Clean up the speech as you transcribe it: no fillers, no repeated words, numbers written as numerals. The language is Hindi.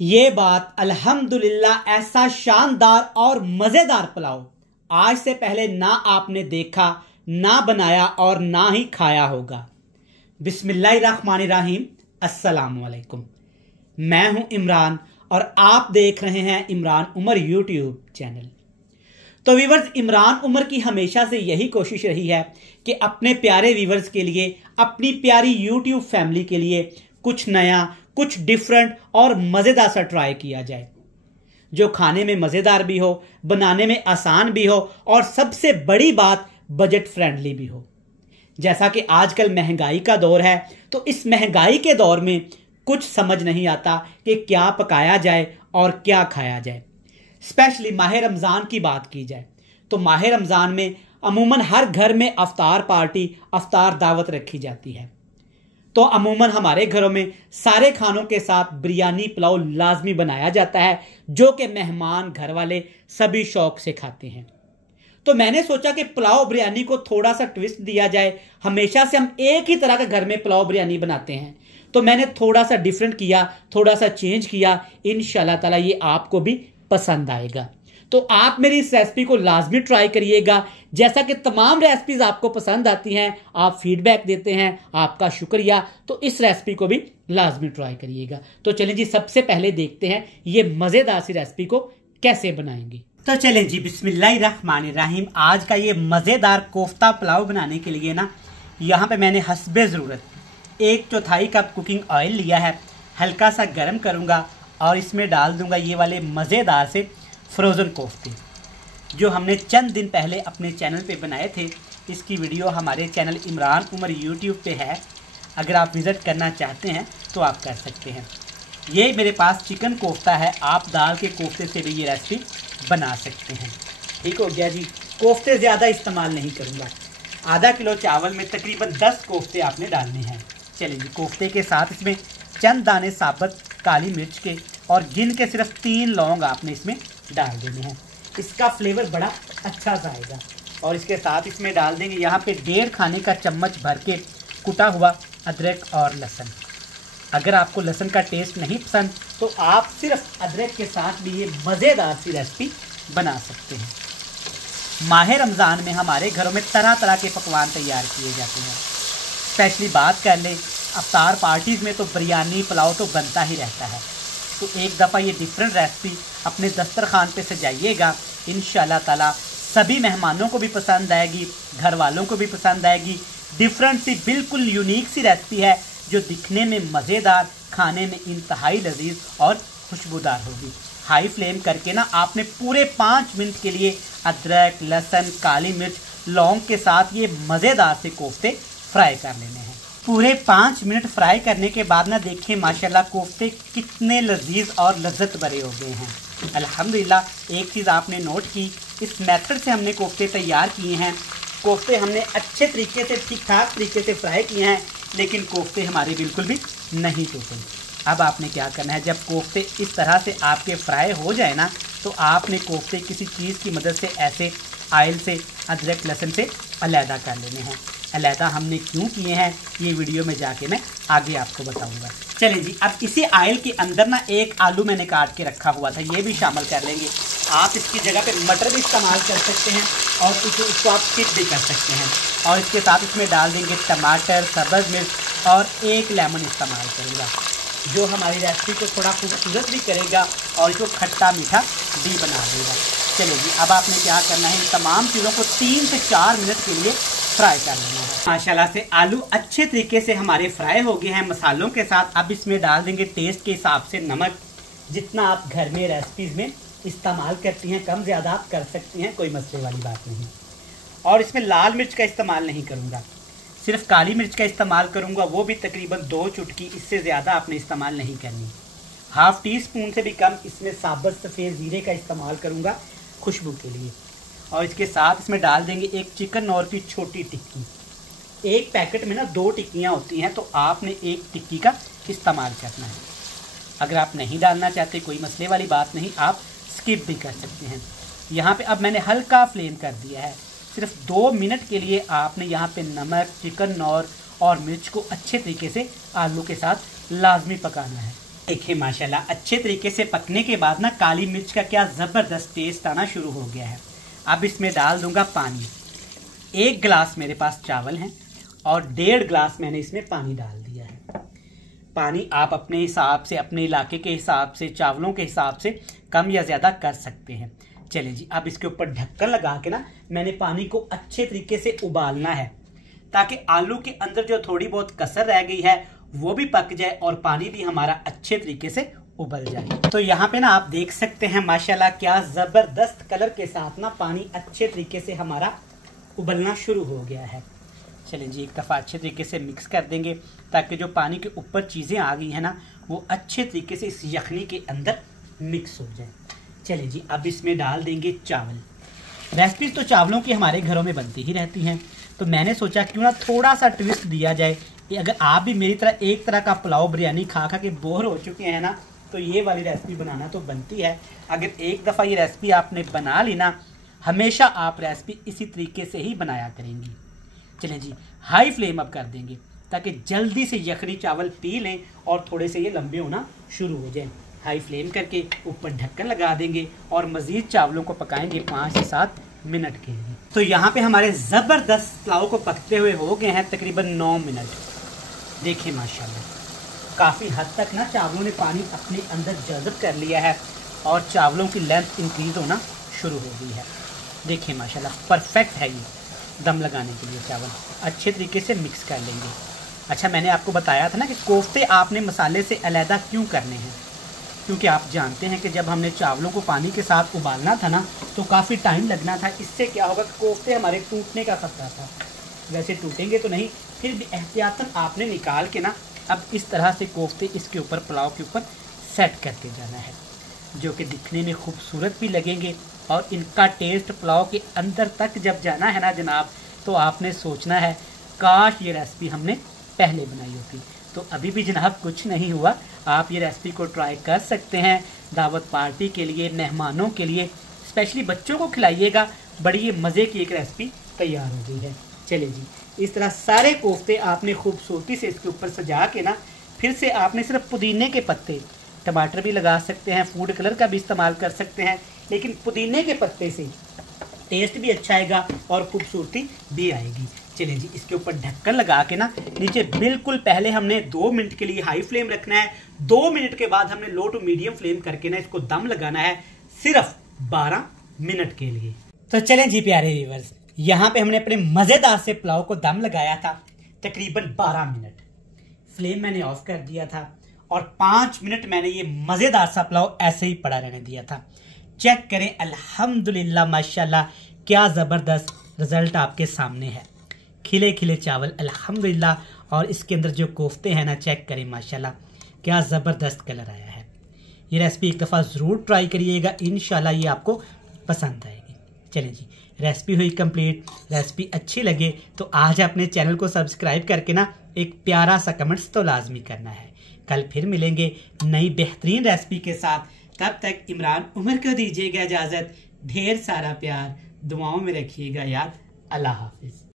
ये बात अल्हम्दुलिल्लाह, ऐसा शानदार और मजेदार पुलाव आज से पहले ना आपने देखा, ना बनाया और ना ही खाया होगा। बिस्मिल्लाहिर्रहमानिर्रहीम, अस्सलाम वालेकुम। मैं हूं इमरान और आप देख रहे हैं इमरान उमर यूट्यूब चैनल। तो व्यूवर्स, इमरान उमर की हमेशा से यही कोशिश रही है कि अपने प्यारे व्यूवर्स के लिए, अपनी प्यारी यूट्यूब फैमिली के लिए कुछ नया, कुछ डिफरेंट और मज़ेदार सा ट्राई किया जाए, जो खाने में मज़ेदार भी हो, बनाने में आसान भी हो और सबसे बड़ी बात बजट फ्रेंडली भी हो। जैसा कि आजकल महंगाई का दौर है, तो इस महंगाई के दौर में कुछ समझ नहीं आता कि क्या पकाया जाए और क्या खाया जाए। स्पेशली माह रमज़ान की बात की जाए तो माह रमज़ान में अमूमन हर घर में अफ्तार पार्टी, अफ्तार दावत रखी जाती है। तो अमूमन हमारे घरों में सारे खानों के साथ बिरयानी पुलाव लाजमी बनाया जाता है, जो कि मेहमान, घर वाले सभी शौक से खाते हैं। तो मैंने सोचा कि पुलाव बिरयानी को थोड़ा सा ट्विस्ट दिया जाए। हमेशा से हम एक ही तरह का घर में पुलाव बिरयानी बनाते हैं, तो मैंने थोड़ा सा डिफरेंट किया, थोड़ा सा चेंज किया। इंशाल्लाह ताला ये आपको भी पसंद आएगा। तो आप मेरी इस रेसिपी को लाजमी ट्राई करिएगा। जैसा कि तमाम रेसिपीज आपको पसंद आती हैं, आप फीडबैक देते हैं, आपका शुक्रिया। तो इस रेसिपी को भी लाजमी ट्राई करिएगा। तो चलें जी, सबसे पहले देखते हैं ये मज़ेदार सी रेसिपी को कैसे बनाएंगे। तो चलें जी, बिस्मिल्लाहिर्रहमानिर्रहीम। आज का ये मज़ेदार कोफ्ता पुलाव बनाने के लिए ना, यहाँ पे मैंने हस्बे ज़रूरत 1/4 कप कुकिंग ऑयल लिया है। हल्का सा गर्म करूँगा और इसमें डाल दूँगा ये वाले मज़ेदार से फ्रोज़न कोफ्ते, जो हमने चंद दिन पहले अपने चैनल पे बनाए थे। इसकी वीडियो हमारे चैनल इमरान उमर यूट्यूब पे है। अगर आप विज़िट करना चाहते हैं तो आप कर सकते हैं। ये मेरे पास चिकन कोफ्ता है, आप दाल के कोफ्ते से भी ये रेसिपी बना सकते हैं। ठीक हो गया जी। कोफ्ते ज़्यादा इस्तेमाल नहीं करूँगा। आधा किलो चावल में तकरीबन 10 कोफ्ते आपने डालने हैं। चलिए जी, कोफ्ते के साथ इसमें चंद दाने साबुत काली मिर्च के और गिन के सिर्फ 3 लौंग आपने इसमें डाल देने हैं। इसका फ्लेवर बड़ा अच्छा सा आएगा। और इसके साथ इसमें डाल देंगे यहाँ पे 1.5 खाने का चम्मच भर के कुटा हुआ अदरक और लहसुन। अगर आपको लहसुन का टेस्ट नहीं पसंद तो आप सिर्फ अदरक के साथ भी ये मज़ेदार सी रेसिपी बना सकते हैं। माह रमज़ान में हमारे घरों में तरह तरह के पकवान तैयार किए जाते हैं। स्पेशली बात कर लें अफ्तार पार्टीज़ में तो बिरयानी पुलाव तो बनता ही रहता है। तो एक दफ़ा ये डिफरेंट रेसिपी अपने दस्तरखान पे सजाइएगा। इंशाल्लाह ताला सभी मेहमानों को भी पसंद आएगी, घर वालों को भी पसंद आएगी। डिफरेंट सी, बिल्कुल यूनिक सी रेसिपी है, जो दिखने में मज़ेदार, खाने में इंतहाई लजीज और खुशबूदार होगी। हाई फ्लेम करके ना आपने पूरे 5 मिनट के लिए अदरक, लहसुन, काली मिर्च, लौंग के साथ ये मज़ेदार से कोफ्ते फ्राई कर लेने हैं। पूरे 5 मिनट फ्राई करने के बाद ना देखिए माशाल्लाह कोफ्ते कितने लजीज और लज्जत भरे हो गए हैं। अल्हम्दुलिल्लाह, एक चीज़ आपने नोट की, इस मेथड से हमने कोफ्ते तैयार किए हैं। कोफ्ते हमने अच्छे तरीके से, ठीक ठाक तरीके से फ्राई किए हैं, लेकिन कोफ्ते हमारे बिल्कुल भी नहीं टूटे। अब आपने क्या करना है, जब कोफ्ते इस तरह से आपके फ्राई हो जाए ना, तो आपने कोफ्ते किसी चीज़ की मदद से ऐसे ऑयल से, अदरक लहसुन से अलहदा कर लेने हैं। अलहदा हमने क्यों किए हैं ये वीडियो में जाके मैं आगे आपको बताऊंगा। चलिए जी, अब इसी ऑयल के अंदर ना एक आलू मैंने काट के रखा हुआ था, ये भी शामिल कर लेंगे। आप इसकी जगह पे मटर भी इस्तेमाल कर सकते हैं और इसको आप स्किप भी कर सकते हैं। और इसके साथ इसमें डाल देंगे टमाटर, सब्ज़ मिर्च और 1 लेमन इस्तेमाल करूँगा, जो हमारी रेसिपी को थोड़ा खूबसूरत भी करेगा और इसको खट्टा मीठा भी बना देगा। चलिए जी, अब आपने क्या करना है, इन तमाम चीज़ों को 3 से 4 मिनट के लिए फ्राई कर लेना है। माशाल्लाह से आलू अच्छे तरीके से हमारे फ्राई हो गए हैं मसालों के साथ। अब इसमें डाल देंगे टेस्ट के हिसाब से नमक, जितना आप घर में रेसिपीज़ में इस्तेमाल करती हैं, कम ज़्यादा आप कर सकती हैं, कोई मसले वाली बात नहीं। और इसमें लाल मिर्च का इस्तेमाल नहीं करूँगा, सिर्फ काली मिर्च का इस्तेमाल करूँगा, वो भी तकरीबन 2 चुटकी, इससे ज़्यादा आपने इस्तेमाल नहीं करनी। ½ टीस्पून से भी कम इसमें साबुत सफ़ेद ज़ीरे का इस्तेमाल करूँगा खुशबू के लिए। और इसके साथ इसमें डाल देंगे 1 चिकन और की छोटी टिक्की। एक पैकेट में ना 2 टिक्कियाँ होती हैं, तो आपने 1 टिक्की का इस्तेमाल करना है। अगर आप नहीं डालना चाहते कोई मसले वाली बात नहीं, आप स्किप भी कर सकते हैं। यहाँ पे अब मैंने हल्का फ्लेम कर दिया है। सिर्फ 2 मिनट के लिए आपने यहाँ पे नमक, चिकन और मिर्च को अच्छे तरीके से आलू के साथ लाजमी पकाना है। देखिए माशाल्लाह अच्छे तरीके से पकने के बाद ना काली मिर्च का क्या ज़बरदस्त टेस्ट आना शुरू हो गया है। अब इसमें डाल दूंगा पानी। 1 गिलास मेरे पास चावल हैं और 1.5 गिलास मैंने इसमें पानी डाल दिया है। पानी आप अपने हिसाब से, अपने इलाके के हिसाब से, चावलों के हिसाब से कम या ज़्यादा कर सकते हैं। चलिए जी, अब इसके ऊपर ढक्कन लगा के ना मैंने पानी को अच्छे तरीके से उबालना है ताकि आलू के अंदर जो थोड़ी बहुत कसर रह गई है वो भी पक जाए और पानी भी हमारा अच्छे तरीके से उबल जाए। तो यहाँ पे ना आप देख सकते हैं माशाल्लाह क्या ज़बरदस्त कलर के साथ ना पानी अच्छे तरीके से हमारा उबलना शुरू हो गया है। चलिए जी, एक दफ़ा अच्छे तरीके से मिक्स कर देंगे ताकि जो पानी के ऊपर चीज़ें आ गई हैं ना वो अच्छे तरीके से इस यखनी के अंदर मिक्स हो जाए। चलिए जी, अब इसमें डाल देंगे चावल। रेसिपीज तो चावलों की हमारे घरों में बनती ही रहती हैं, तो मैंने सोचा क्यों ना थोड़ा सा ट्विस्ट दिया जाए। अगर आप भी मेरी तरह एक तरह का पुलाव बिरयानी खा खा के बोर हो चुके हैं ना, तो ये वाली रेसिपी बनाना तो बनती है। अगर एक दफ़ा ये रेसिपी आपने बना ली ना, हमेशा आप रेसिपी इसी तरीके से ही बनाया करेंगी। चलें जी, हाई फ्लेम अब कर देंगे ताकि जल्दी से यखनी चावल पी लें और थोड़े से ये लंबे होना शुरू हो जाएं। हाई फ्लेम करके ऊपर ढक्कन लगा देंगे और मज़ीद चावलों को पकाएंगे 5 से 7 मिनट के लिए। तो यहाँ पे हमारे ज़बरदस्त पुलाव को पकते हुए हो गए हैं तकरीबन 9 मिनट। देखिए माशाल्लाह काफ़ी हद तक ना चावलों ने पानी अपने अंदर जज़ब कर लिया है और चावलों की लेंथ इंक्रीज़ होना शुरू हो गई है। देखिए माशाल्लाह परफेक्ट है ये दम लगाने के लिए। चावल अच्छे तरीके से मिक्स कर लेंगे। अच्छा, मैंने आपको बताया था ना कि कोफ्ते आपने मसाले से अलहदा क्यों करने हैं, क्योंकि आप जानते हैं कि जब हमने चावलों को पानी के साथ उबालना था ना तो काफ़ी टाइम लगना था। इससे क्या होगा, कोफ्ते हमारे टूटने का खतरा था। वैसे टूटेंगे तो नहीं, फिर भी एहतियातन आपने निकाल के ना अब इस तरह से कोफ्ते इसके ऊपर, पुलाव के ऊपर सेट करके जाना है, जो कि दिखने में खूबसूरत भी लगेंगे और इनका टेस्ट पुलाव के अंदर तक जब जाना है ना जनाब, तो आपने सोचना है काश ये रेसिपी हमने पहले बनाई होती। तो अभी भी जनाब कुछ नहीं हुआ, आप ये रेसिपी को ट्राई कर सकते हैं। दावत पार्टी के लिए, मेहमानों के लिए, स्पेशली बच्चों को खिलाइएगा। बड़ी मज़े की एक रेसिपी तैयार हो गई है। चलिए जी, इस तरह सारे कोफ्ते आपने खूबसूरती से इसके ऊपर सजा के ना, फिर से आपने सिर्फ पुदीने के पत्ते, टमाटर भी लगा सकते हैं, फूड कलर का भी इस्तेमाल कर सकते हैं, लेकिन पुदीने के पत्ते से टेस्ट भी अच्छा आएगा और खूबसूरती भी आएगी। चलिए जी, इसके ऊपर ढक्कन लगा के ना नीचे बिल्कुल पहले हमने 2 मिनट के लिए हाई फ्लेम रखना है। 2 मिनट के बाद हमने लो टू मीडियम फ्लेम करके ना इसको दम लगाना है सिर्फ 12 मिनट के लिए। तो चलें जी प्यारे व्यूअर्स, यहाँ पे हमने अपने मज़ेदार से पुलाव को दम लगाया था तकरीबन 12 मिनट। फ्लेम मैंने ऑफ कर दिया था और 5 मिनट मैंने ये मज़ेदार सा पुलाव ऐसे ही पड़ा रहने दिया था। चेक करें, अल्हम्दुलिल्लाह माशाल्लाह क्या ज़बरदस्त रिजल्ट आपके सामने है। खिले खिले चावल अल्हम्दुलिल्लाह, और इसके अंदर जो कोफ्ते हैं ना, चेक करें माशाल्लाह क्या ज़बरदस्त कलर आया है। ये रेसिपी एक दफ़ा ज़रूर ट्राई करिएगा, इंशाल्लाह ये आपको पसंद आएगी। चलें जी, रेसिपी हुई कंप्लीट। रेसिपी अच्छी लगे तो आज अपने चैनल को सब्सक्राइब करके ना एक प्यारा सा कमेंट्स तो लाजमी करना है। कल फिर मिलेंगे नई बेहतरीन रेसिपी के साथ। तब तक इमरान उमर को दीजिएगा इजाज़त। ढेर सारा प्यार, दुआओं में रखिएगा याद। अल्लाह हाफिज़।